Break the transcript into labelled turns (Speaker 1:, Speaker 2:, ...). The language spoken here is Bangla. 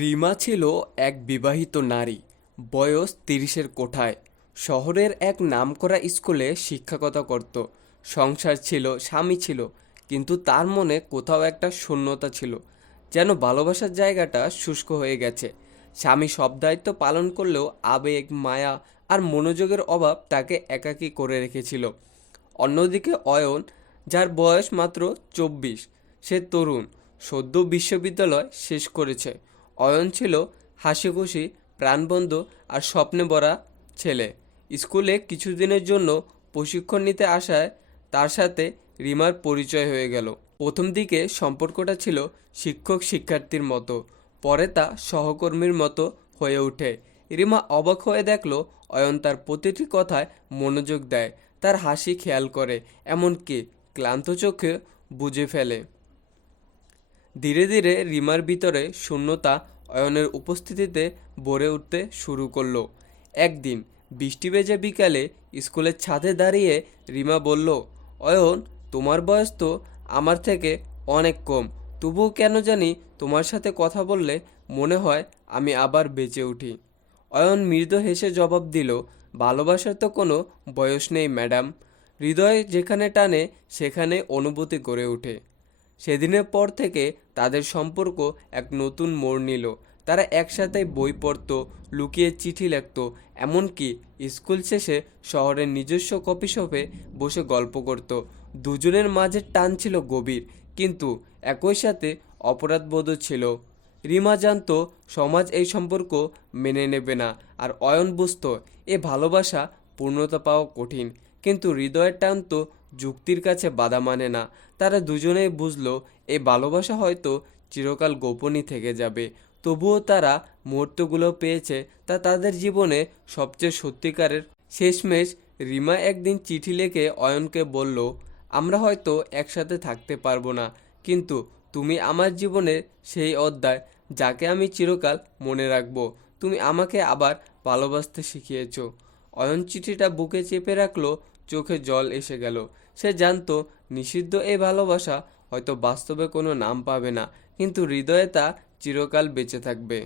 Speaker 1: রিমা ছিল এক বিবাহিত নারী, বয়স তিরিশের কোঠায়। শহরের এক নামকরা স্কুলে শিক্ষকতা করত। সংসার ছিল, স্বামী ছিল, কিন্তু তার মনে কোথাও একটা শূন্যতা ছিল, যেন ভালোবাসার জায়গাটা শুষ্ক হয়ে গেছে। স্বামী সব দায়িত্ব পালন করলেও আবেগ, মায়া আর মনোযোগের অভাব তাকে একাকী করে রেখেছিল। অন্যদিকে অয়ন, যার বয়স মাত্র চব্বিশ, সে তরুণ। সদ্য বিশ্ববিদ্যালয় শেষ করেছে। অয়ন ছিল হাসিখুশি, প্রাণবন্ধ আর স্বপ্নে ভরা ছেলে। স্কুলে কিছুদিনের জন্য প্রশিক্ষণ নিতে আসায় তার সাথে রিমার পরিচয় হয়ে গেল। প্রথম দিকে সম্পর্কটা ছিল শিক্ষক শিক্ষার্থীর মতো, পরে তা সহকর্মীর মতো হয়ে ওঠে। রিমা অবাক হয়ে দেখল অয়ন তার প্রতিটি কথায় মনোযোগ দেয়, তার হাসি খেয়াল করে, এমনকি ক্লান্ত চোখে বুঝে ফেলে। ধীরে ধীরে রিমার ভিতরে শূন্যতা অয়নের উপস্থিতিতে ভরে উঠতে শুরু করল। একদিন বৃষ্টি ভেজা বিকালে স্কুলের ছাদে দাঁড়িয়ে রিমা বলল, অয়ন, তোমার বয়স তো আমার থেকে অনেক কম। তবুও কেন জানি তোমার সাথে কথা বললে মনে হয় আমি আবার বেঁচে উঠি। অয়ন মৃদু হেসে জবাব দিল, ভালোবাসার তো কোনো বয়স নেই, ম্যাডাম। হৃদয় যেখানে টানে, সেখানে অনুভূতি গড়ে ওঠে। সেদিনের পর থেকে তাদের সম্পর্ক এক নতুন মোড় নিল। তারা একসাথে বই পড়ত, লুকিয়ে চিঠি লিখত, এমনকি স্কুল শেষে শহরের নিজস্ব কফি শপে বসে গল্প করত। দুজনের মাঝে টান ছিল গভীর, কিন্তু একই সাথে অপরাধবোধও ছিল। রিমা জানতো, সমাজ এই সম্পর্ক মেনে নেবে না, আর অয়ন বুঝত, এ ভালোবাসা পূর্ণতা পাওয়া কঠিন। কিন্তু হৃদয়ের টান তো যুক্তির কাছে বাধা মানে না। তারা দুজনেই বুঝলো এই ভালোবাসা হয়তো চিরকাল গোপনই থেকে যাবে। তবুও তারা মুহূর্তগুলো পেয়েছে তা তাদের জীবনে সবচেয়ে সত্যিকারের। শেষমেশ রিমা একদিন চিঠি লিখে অয়নকে বলল, আমরা হয়তো একসাথে থাকতে পারব না, কিন্তু তুমি আমার জীবনের সেই অধ্যায় যাকে আমি চিরকাল মনে রাখব। তুমি আমাকে আবার ভালোবাসতে শিখিয়েছো। অয়ন চিঠিটা বুকে চেপে রাখল, চোখে জল এসে গেল। সে জানতো, নিষিদ্ধ এই ভালোবাসা হয়তো বাস্তবে কোনো নাম পাবে না, কিন্তু হৃদয়ে তা চিরকাল বেঁচে থাকবে।